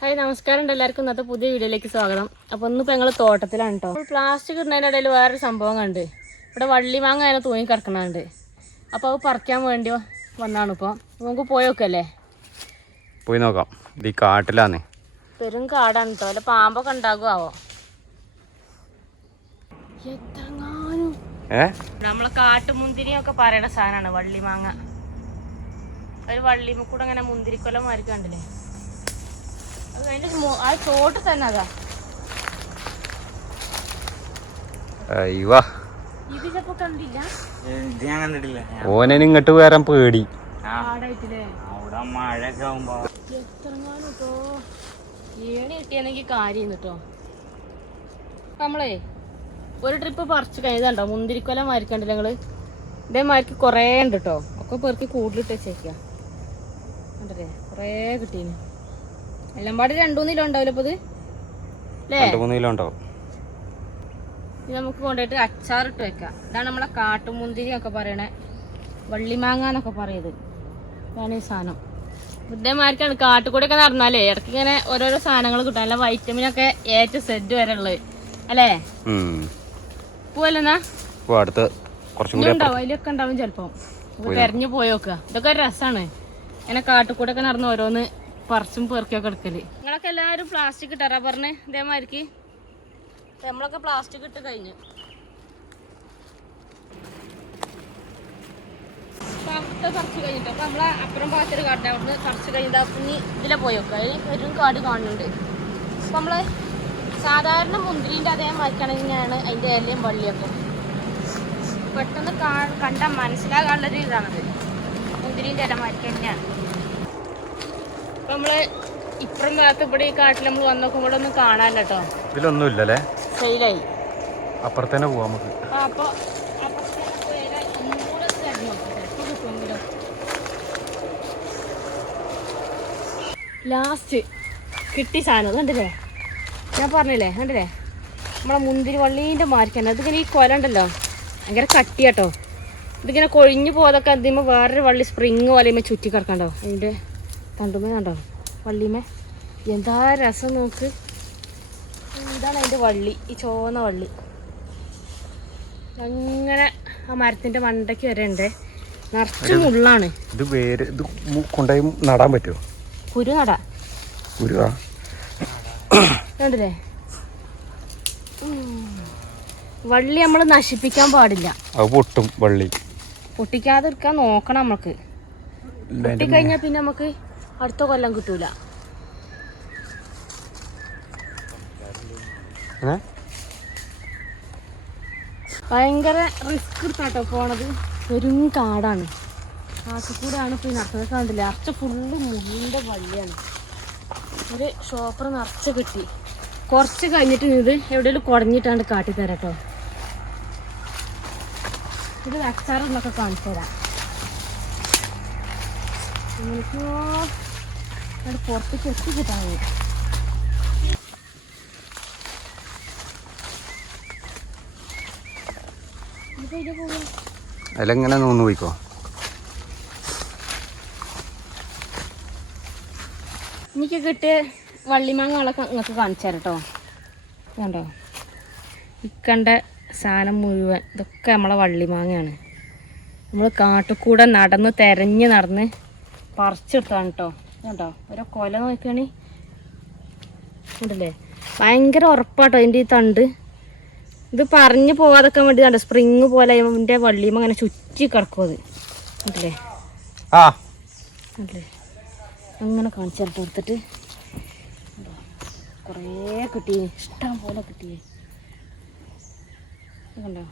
Hi നമസ്കാരം ഉണ്ട് എല്ലാവർക്കും. ഇന്നത്തെ പുതിയ വീഡിയോയിലേക്ക് സ്വാഗതം. അപ്പോൾ ഇന്നിപ്പോൾ ഞങ്ങൾ തോട്ടത്തിലാണ് കേട്ടോ പ്ലാസ്റ്റിക് ഇടുന്നതിന്റെ ഇടയിൽ വേറൊരു സംഭവം കണ്ട്. ഇവിടെ വള്ളിമാങ്ങ അതിനെ തൂങ്ങി കിടക്കണുണ്ട്. അപ്പോൾ അത് പറിക്കാൻ വേണ്ടി വന്നാണ് ഇപ്പോൾ നമുക്ക് പോയി നോക്കല്ലേ? പോയി നോക്കാം. ഇത് ഈ കാട്ടിലാന്നേ. പെരും കാടാണ് കേട്ടോ അല്ല പാമ്പൊക്കെ ഉണ്ടാകുമോ നമ്മളെ കാട്ടുമുന്തിരിയൊക്കെ പറയണ സാധനമാണ് വള്ളിമാങ്ങ ഒരു വള്ളിമ കൂടെ അങ്ങനെ മുന്തിരിക്കൊല്ലം മാറി കണ്ടില്ലേ? ആ ചോട്ട് തന്നെ അതാ. അയ്യോ. ഇത് ചിലപ്പോ കണ്ടില്ല. ഇത് ഞാൻ കണ്ടിട്ടില്ല. ഓനെ ഇങ്ങോട്ട് വരാൻ പേടി. കാടായിട്ടില്ലേ അവിടെ മഴയൊക്കെ ആവുമ്പോ. എത്രങ്ങാനും കേട്ടോ ഏണി കിട്ടിയാണെങ്കിൽ കാര്യം കേട്ടോ നമ്മളേ ഒരു ട്രിപ്പ് പറിച്ചു കഴിഞ്ഞതുണ്ടോ മുന്തിരിക്കൊല മാരിക്കണ്ടില്ല നിങ്ങൾ? ഇതേമാതിരിക്ക് കുറേ ഉണ്ട് കേട്ടോ ഒക്കെ പെറുക്കി കൂടുതലിട്ട് വെച്ചേക്കാം. കണ്ടല്ലേ? കുറേ കിട്ടീന്. എല്ലാം പാട് രണ്ടു മൂന്നിലോ ഉണ്ടാവില്ല ഇപ്പൊ ഇത്? മൂന്ന് കിലോ ഉണ്ടാവും. ഇത് നമുക്ക് കൊണ്ടുപോയിട്ട് അച്ചാറിട്ട് വെക്കാം. ഇതാണ് നമ്മളെ കാട്ടുമുന്തിരി ഒക്കെ പറയണേ. വള്ളിമാങ്ങ എന്നൊക്കെ പറയത് ഇതാണ് ഈ സാധനം. ഇതേമാതിരിക്കാണ് കാട്ടുകൂടെയൊക്കെ നടന്നാലേ ഇടയ്ക്ക് ഇങ്ങനെ ഓരോരോ സാധനങ്ങൾ കിട്ടും. അല്ല വൈറ്റമിൻ ഒക്കെ ഏറ്റവും സെഡ് വരെ ഉള്ളത്. അല്ലേ. പോവല്ലെന്നാ? അടുത്ത് ഉണ്ടാവും അതിലൊക്കെ ഉണ്ടാവും ചെലപ്പോ. തെരഞ്ഞു പോയി? നോക്കുക ഇതൊക്കെ ഒരു രസാണ്. ഇങ്ങനെ കാട്ടുകൂടെയൊക്കെ നടന്ന് ഓരോന്ന് പറിച്ചും പെറുക്കിയൊക്കെ എടുക്കൽ. നിങ്ങളൊക്കെ എല്ലാവരും പ്ലാസ്റ്റിക് ഇട്ട റബ്ബറിന് ഇതേമാതിരിക്ക്. നമ്മളൊക്കെ പ്ലാസ്റ്റിക് ഇട്ട് കഴിഞ്ഞു. കഴിഞ്ഞിട്ട് അപ്പുറം പോയി സാധാരണ മുന്തിരിന്റെ അതേമാതിരിക്കാണെങ്കിലാണ് അതിന്റെ ഇലയും വള്ളിയൊക്കെ. പെട്ടെന്ന് കാ- കണ്ടാൽ മനസ്സിലാകാനുള്ളൊരു ഇതാണത്. മുന്തിരിന്റെ മാറ്റി തന്നെയാണ്. നമ്മൾ ഇപ്പുറം ഭാഗത്ത് ഇവിടെ ഈ കാട്ടിൽ നമ്മൾ വന്ന് നോക്കുമ്പോൾ ഒന്നും കാണാനില്ല കേട്ടോ ഇതിലൊന്നും ഇല്ലല്ലേ ശൈലായി അപ്പുറത്തന്നെ പോവാം നമുക്ക്. അപ്പൊ. ലാസ്റ്റ് കിട്ടി സാധനം. കണ്ടില്ലേ? ഞാൻ പറഞ്ഞില്ലേ? കണ്ടില്ലേ? നമ്മളെ മുന്തിരി വള്ളീന്റെ മാർക്കാണ് അതിങ്ങനെ ഈ കൊല ഉണ്ടല്ലോ? ഭയങ്കര കട്ടി കേട്ടോ ഇതിങ്ങനെ കൊഴിഞ്ഞു പോകാതൊക്കെ അതിന്മേ വേറൊരു വള്ളി സ്പ്രിങ് പോലെ ചുറ്റി കിടക്കണ്ടോ അതിന്റെ തണ്ടുമേ കണ്ടോ? വള്ളിമേ. എന്താ രസം നോക്ക്. ഇതാണ് അതിന്റെ വള്ളി ഈ ചോന്ന വള്ളി. അങ്ങനെ ആ മരത്തിന്റെ മണ്ടയ്ക്ക് വരെ ഉണ്ട്. നിറച്ച് മുള്ളാണ്. ഇത് വേര് ഇത് കൊണ്ടുപോയി നടാൻ പറ്റുമോ? കുരു നട. ഗുരുവാ കണ്ടില്ലേ? വള്ളി നമ്മൾ നശിപ്പിക്കാൻ പാടില്ല. അത് പൊട്ടും വള്ളി. പൊട്ടിക്കാതെ എടുക്കാൻ നോക്കണം നമുക്ക് പൊട്ടിക്കഴിഞ്ഞാൽ പിന്നെ നമുക്ക് അടുത്ത കൊല്ലം കിട്ടൂല? ഭയങ്കര റിസ്ക് എടുത്താട്ടോ പോണത്. വെറും കാടാണ്. കാട്ടിക്കൂടാണ് പോയി നടക്കുന്നത്. കണ്ടില്ല? അറച്ച ഫുള്ള് മുള്ളിന്റെ വള്ളിയാണ് ഒരു ഷോപ്പർ നിറച്ച് കിട്ടി. കുറച്ച് കഴിഞ്ഞിട്ട് ഇത് എവിടെയെങ്കിലും കുടഞ്ഞിട്ടാണ്ട് കാട്ടി തരട്ടോ ഇത് അച്ചാറൊന്നൊക്കെ കാണിച്ചു തരാം എനിക്കോ അത് പുറത്തേക്ക് എത്തിക്കിട്ടാൽ മതി അതിലെങ്ങനെ നൂന്ന് പോയിക്കോ? എനിക്ക് കിട്ടിയ വള്ളിമാങ്ങളൊക്കെ നിങ്ങൾക്ക് കാണിച്ചു തരട്ടോ. കണ്ടോ? ഇക്കണ്ട സാധനം മുഴുവൻ ഇതൊക്കെ നമ്മളെ വള്ളിമാങ്ങയാണ്. നമ്മൾ കാട്ടുകൂടെ നടന്ന് തെരഞ്ഞ് നടന്ന് പറിച്ചിട്ടാണ് കേട്ടോ. കണ്ടോ? ഓരോ കൊല നോക്കുകയാണി ഉണ്ടല്ലേ? ഭയങ്കര ഉറപ്പാട്ടോ അതിന്റെ ഈ തണ്ട്. ഇത് പറഞ്ഞു പോകാതൊക്കെ വേണ്ടി കണ്ടോ? സ്പ്രിങ് പോലെ അതിന്റെ വള്ളിയും അങ്ങനെ ചുറ്റി കിടക്കും അത്. ഉണ്ടല്ലേ? അല്ലേ അങ്ങനെ കാണിച്ചു തരട്ടെ എടുത്തിട്ട് കുറേ കിട്ടി ഇഷ്ടം പോലെ കിട്ടി കണ്ടോ?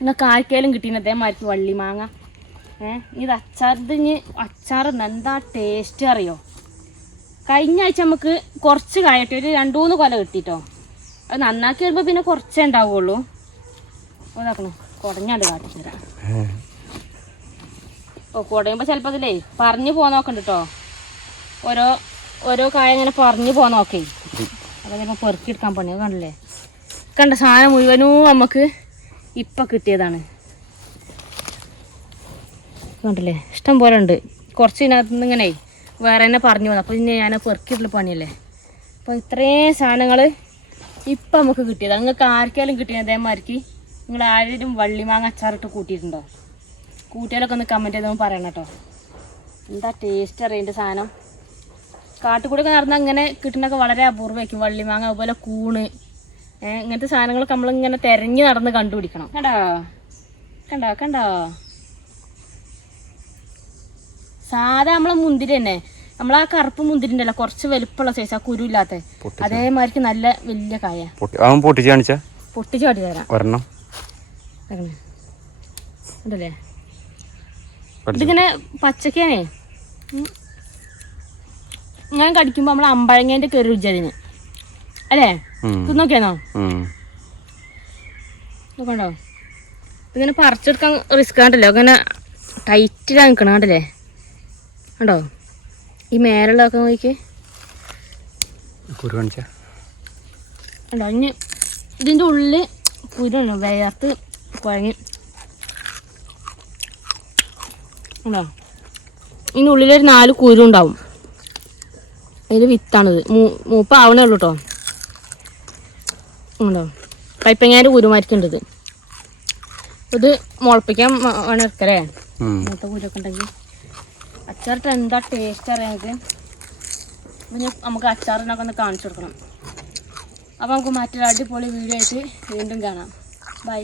എന്നാൽ കായ്ക്കയിലും കിട്ടീന് അതേമാതിരി വള്ളി മാങ്ങ ഏ ഇത് അച്ചാർ ഇത് ഇനി അച്ചാറുണ്ട് എന്താ ടേസ്റ്റ് അറിയോ? കഴിഞ്ഞ ആഴ്ച നമുക്ക് കുറച്ച് കായട്ടെ ഒരു രണ്ട് മൂന്ന് കൊല കിട്ടിട്ടോ. അത് നന്നാക്കി വരുമ്പോൾ പിന്നെ കുറച്ചേ ഉണ്ടാവുള്ളൂ. അതാക്കണം കുടഞ്ഞാണ്ട് കാട്ടിത്തരാം ഓ കുടയുമ്പോൾ ചിലപ്പോൾ അതിലേ പറഞ്ഞു പോന്നോക്കണ്ട് കേട്ടോ ഓരോ ഓരോ കായ ഇങ്ങനെ പറഞ്ഞു പോന്നോക്കേ അതൊക്കെ ചിലപ്പോൾ പെറുക്കിയെടുക്കാൻ പണി. അത് കണ്ടില്ലേ? കണ്ട സാധനം മുഴുവനും നമുക്ക് ഇപ്പം കിട്ടിയതാണ്. കണ്ടില്ലേ? ഇഷ്ടം പോലെ ഉണ്ട്. കുറച്ച് ഇതിനകത്ത് നിന്ന് ഇങ്ങനെ വേറെ തന്നെ പറഞ്ഞു വന്നു അപ്പോൾ പിന്നെ ഞാൻ പെറുക്കിയിട്ടുള്ള പണിയല്ലേ? അപ്പോൾ ഇത്രയും സാധനങ്ങൾ ഇപ്പം നമുക്ക് കിട്ടിയത്. നിങ്ങൾക്ക് ആർക്കെങ്കിലും കിട്ടിയ അതേമാതിരിക്ക് നിങ്ങൾ ആരെങ്കിലും വള്ളിമാങ്ങ അച്ചാറിട്ട് കൂട്ടിയിട്ടുണ്ടോ? കൂട്ടിയാലൊക്കെ ഒന്ന് കമന്റ് ചെയ്തൊന്ന് പറയണം കേട്ടോ. എന്താ ടേസ്റ്റ് അറിയേണ്ട സാധനം? കാട്ടുകൂടൊക്കെ നടന്നാൽ ഇങ്ങനെ കിട്ടുന്നൊക്കെ വളരെ അപൂർവമായിരിക്കും വള്ളിമാങ്ങ അതുപോലെ കൂണ് ഇങ്ങനത്തെ സാധനങ്ങളൊക്കെ നമ്മളിങ്ങനെ തിരഞ്ഞ് നടന്ന് കണ്ടുപിടിക്കണം. കണ്ടോ? കണ്ടോ? കണ്ടോ? സാധാ നമ്മളെ മുന്തിരി തന്നെ. ആ കറുപ്പ് മുന്തിരി ഉണ്ടല്ലോ കുറച്ച് വലുപ്പമുള്ള സൈസ് ആ കുരു ഇല്ലാത്ത. അതേമാതിരിക്ക് നല്ല വലിയ കായ. അവൻ പൊട്ടിച്ച് കാണിച്ചാ? പൊട്ടിച്ച് കാട്ടി തരാം. ഒരെണ്ണം. ഉണ്ടല്ലേ? ഇതിങ്ങനെ പച്ചക്കാണേ. ഉം. ഞാൻ കടിക്കുമ്പോ നമ്മളെ അമ്പഴങ്ങേന്റെ കയറി രുചി അതിന്. അല്ലേ. തിന്നോക്കിയാണോ. നോക്കണ്ടോ ഇങ്ങനെ പറിച്ചെടുക്കാൻ റിസ്ക് ആണ്ടല്ലോ അങ്ങനെ ടൈറ്റിലാണ് നിൽക്കണം കണ്ടല്ലേ? കണ്ടോ ഈ മേലുള്ളതൊക്കെ നോക്കി കണ്ടോ ഇനി ഇതിന്റെ ഉള്ളിൽ കുരുണ്ട് വേർത്ത് കുഴങ്ങി കണ്ടോ ഇതിന്റെ ഉള്ളിലൊരു നാല് കുരു ഉണ്ടാവും. അതിൽ വിത്താണിത്. മൂ മൂപ്പാവണേ ഉള്ളൂ കേട്ടോ ഉണ്ടോ? പൈപ്പങ്ങാന്റെ കുരുമാരിക്കുണ്ട് ഇത്. ഇത് മുളപ്പിക്കാൻ വേണം എടുക്കല്ലേ മൂത്ത കുരൊക്കെ ഉണ്ടെങ്കിൽ. അച്ചാറിട്ട് എന്താ ടേസ്റ്റ് അറിയാം പിന്നെ നമുക്ക് അച്ചാറിനൊക്കെ ഒന്ന് കാണിച്ചു കൊടുക്കണം. അപ്പോൾ നമുക്ക് മറ്റൊരു അടിപൊളി വീഡിയോ ആയിട്ട് വീണ്ടും കാണാം. ബൈ